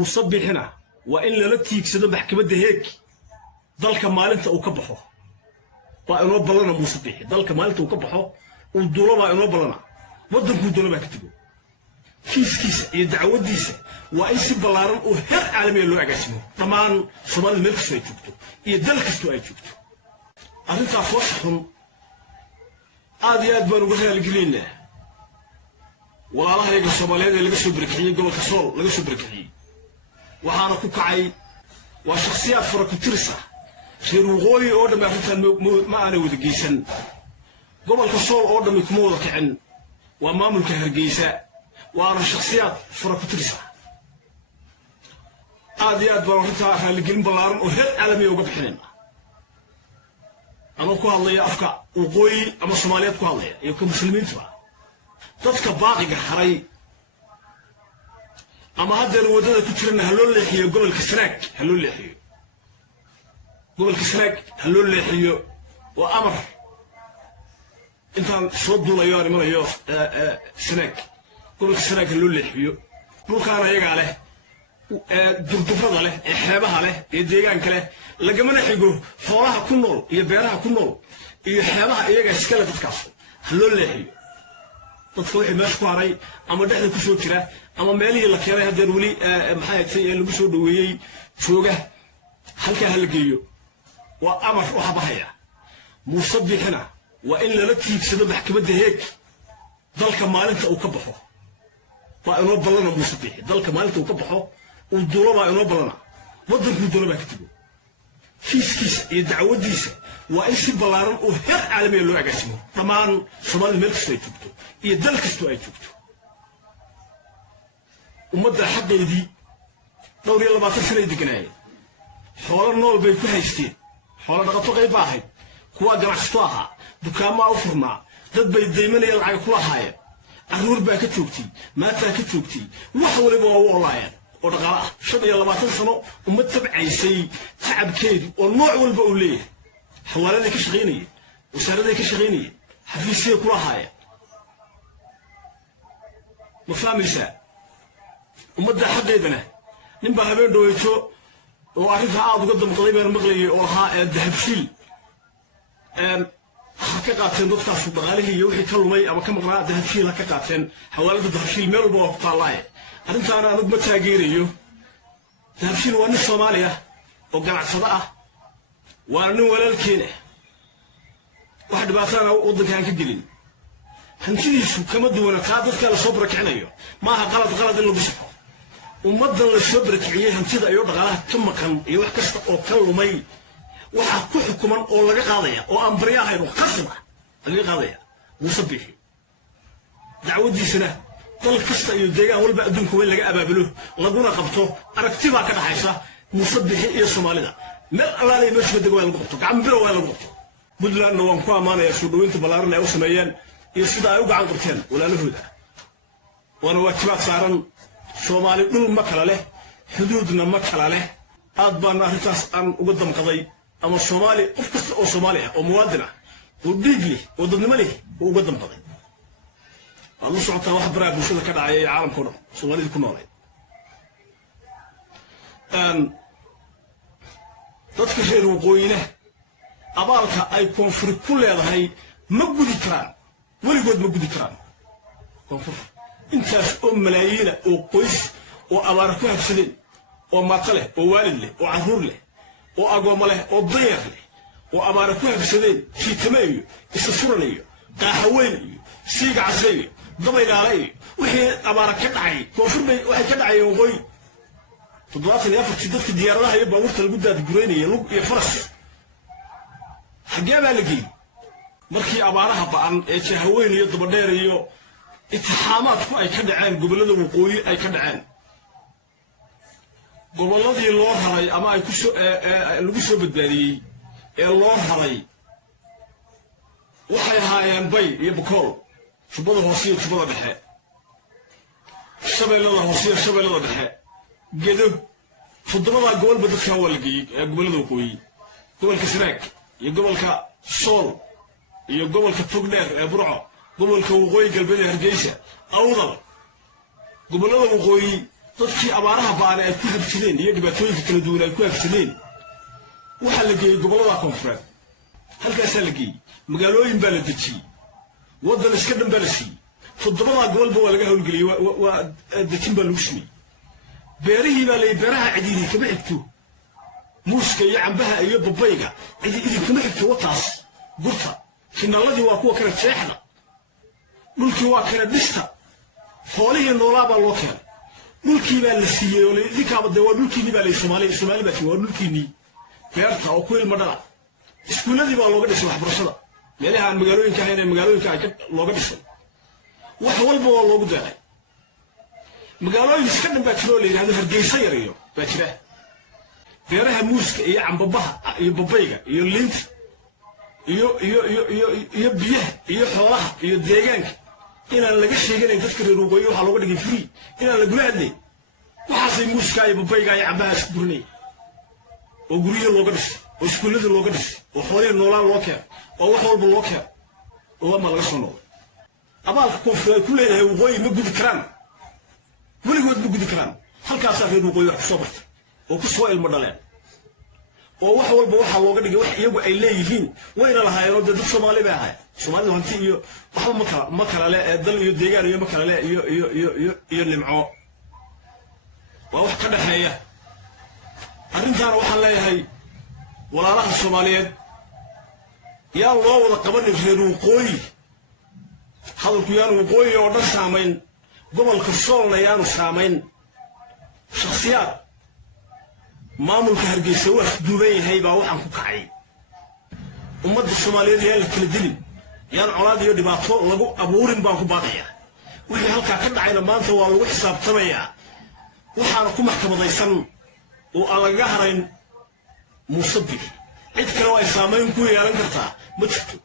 مصبحنا وإلا لتيك سدم محكمة هيك ضل مالنت أو كبحه وإنه بلنا مصبحي ضل مالنت أو كبحه والدولة إنه بلنا ودن كودنا ما كتبوا كيس يدعو ديسة وأيش بلارن وهر عالمي اللي عجسمه طبعا صومال الملك سيجوبته يدلك استوى يجوبته أنت أفوسهم عادي أدبر وجهها الجليل والله يجي الصوماليين اللي بيسوا بركعي قبل كسول اللي بيسوا بركعي وحنا كوكعي وشخصيات فرق ترسة خير وغوي أودم يعرفون ما أنا ودي جيسن قبل كسول أودم يكمل كعن وأمام الكهرجيسة وأنا شخصيات فرق ترسة عادي أدبر وجهها الجليل بلارن وهر عالمي وقف حنين أنا كوالله أفكار وقوي أما الصوماليات كوالله يكون مسلمين ترى dadka baaqiga haray ama hadda wadada ku jirna haloo leexiyo gobolka Sanaag haloo leexiyo gobolka Sanaag haloo leexiyo waa amar intaan soo duulayo arimayo Sanaag gobolka Sanaag haloo leexiyo dhulkaan ayaga leh durdurada leh xeebaha leh ee deegaanka leh lagama xigo xoolaha ku nool iyo beeraha ku nool iyo xeebaha iyaga iska leh dadkaas haloo leexiyo dadka wixii meesha ku haray ama dhexda ku soo jira ama meelihii la keenay hadda wali maxay tahay lagu soo dhaweeyay jooga halka hal geeyo waa amar waxa bahaya musabbixina waa in la tiigsado maxkamadda heeg dalka maalinta uu ka baxo waa inoo balana musabbixi dalka maalinta uu ka baxo uu duulaba inoo balana wadanku duulaba ka tigo kiiskiisa iyo dacwadiisa waa in si ballaaran oo heer caalami loo agaasimo dhammaan Soomaaliya meel kasta ay joogto iyo dal kasta ay joogto ummadda xaqeedii dhowr iyo 20 sano ay deganaayeen xoolo nool bay ku haysteen xoolo dhaqato qayb ahayd kuwa ganacsato ahaa dukaamo u furnaa dad bay deymanayeen lacag ku lahaayeen aruur baa ka joogtay maanta ka joogtay wax waliba waa walaayeen oo dhaqaale ah 25 sano ummad tabcaysay tacabkeedii oo nooc walba uu leeyahay حوالي كشغيني وساردي كشغيني حفيسي كل هاي مفهميسا ومدى حقيقنا نبى هبين دويتو وأعرفها عاد قدم قضيبا المغلي وها الذهبشيل حقيقة نقطة في بغاله يوحي كلمي أما كم قراءة ذهبشيل حقيقة حوالي الذهبشيل ميل بوقت الله أنا نقمة تاجيري ذهبشيل وأنا الصومالية وقناع صدقة وأنا ولا الكينة واحد باتانا وضد كان كجلين هنتيجوا كم دونا قادت كلا صبرك عليه ما غلط إنه بيشحو ومضى الصبرك عليه هنتيجا يود غلط كم كان يوحكست أو كلو مي وحكوا حكمان أو لقى قاضية أو أمبرياء هيرو قصبة اللي قاضية مصبيحي دعوة دي سنة طل كست يديها والبقى دون كوين لقى أبابلوه لقونا قبطه أركتبها كده حيسا مصبيحي إيه الصومالي ده ما ألالي مش بدي وين قبطه عمبرة وين قبطه بدل أنه وانقوا مانا يسودوا انت بلارنا أو سميان يسودا يوقع عن قبطين ولا له ده وانا واجبات صارن صومالي دول مكلا له حدودنا مكلا له أضبان أهتاس أن أقدم قضي أما الصومالي أفكس أو صومالي أو موادنا وديجلي وضد ملي وقدم قضي الله سبحانه واحد برا بوشده كذا على عالم كله صومالي كله dadka reer waqooyina abaalka ay koonfur ku leedahay ma gudi karaan waligood ma gudi karaan koonfur intaas oo malaayiin oo qoys oo abaar ku habsadeen oo maata leh oo waalid leh oo caruur leh oo agoomo leh oo dayar leh oo abaar ku habsadeen fiitamayo isa furanayo qaaxaweyn iyo siiga casay dabaylaale wixii abaar ka dhacay koonfur bay waxay ka dhacayeen waqooyi تضاف اليافط في ضد الديارة هي باورت الجدة الجرينية يلوق يفرس حجابها لقي مركي أبارها طبعا يتهوين يضرب ديريو اتحامات أي كدعان قبل هذا وقوي أي كدعان قبل هذه الله هاي أما يكسو الوسو بالداري الله هاي وحي هاي ينبي يبكول شباب وصية شباب بحاء شباب الله وصية شباب الله بحاء جدو فضلنا قبل بدك أول جي قبل ذو كوي قبل كسرك يقبل كصول يقبل كتوجنر برعة قبل كوقوي قلبنا هرجيسة أوضل قبل ذو كوي dadkii abaaraha baan ay ku habsadeen iyo dhibaatooyinka kala duwan ay ku habsadeen waxa la geeyay gobolada koonfureed halkaas la geeyay magaalooyin baa la dejiyay waddan iska dhanbalasi toddobada gobolba waa laga hawlgeliyay waa dejin baa lagu shimay beerihii baa la beeraha cidii kama xigto muuska iyo cambaha iyo babayga cidii kama xigto wataas gurta kinaaladii waa kuwa kala jeexda dhulkii waa kala dhista xoolihii noolaa baa loo keenay dhulkii baa la siiyey oo idinkaaba dee waa dhulkiinii baa la Soomaali baa tii waa dhulkiinii beerta oo ku ilma dhala iskuuladii baa looga dhisay waxbarashada meelaha magaalooyinka ahayn ee magaalooyinka ay looga dhisay wax walba waa loogu deeqay magaalooyin iska dhan baa jiroo la yidhaahdo Hargeysa yar iyo baa jira beeraha muuska iyo cambabaha iyo babayga iyo liinta iyo biyaha iyo xoolaha iyo deegaanka inaan laga sheeganayn dadka reer waqooyi waxa looga dhigay free inaan la gulaadnay waxaasay muuska iyo babayga iyo cambaha isku burinay oo guriyo looga dhisay oo iskuullada looga dhisay oo xoolihii noolaa loo keenay oo wax walba loo keenay oo ma laga soo noqday abaalka koonfureed ku leeyahay waqooyi ma gudi karaan weligood ma gudi karaan halkaasaa reer waqooyi wax kusoo bartay oo ku soo ilmo dhaleen oo wax walba waxa looga dhigay wax iyagu ay leeyihiin wayna lahaayeen dad Soomaali baa ahay Soomaalidu hanti iyo waxba ma kala leh dal iyo deegaan iyo ma kala leh iyo nimco waa wax ka dhaxeeya arrintan waxaan leeyahay walaalaha Soomaaliyeed yaa loo wada qabanay reer waqooyi hadalku yaan waqooyi oo dhan saamayn gobolka Soolna yaanu saamayn shakhsiyaad maamulka Hargeysa waa duubay yahay baa waxaan ku kacay ummadda Soomaaliyeed yaa la kala dilin yaan colaad iyo dhibaato lagu abuurin baan ku baaqaya wixii halka ka dhacayna maanta waa lagu xisaabtamayaa waxaana ku maxkamadaysan oo aan laga harayn musabbix cid kale oo ay saamayn ku yeelan kartaa ma jirto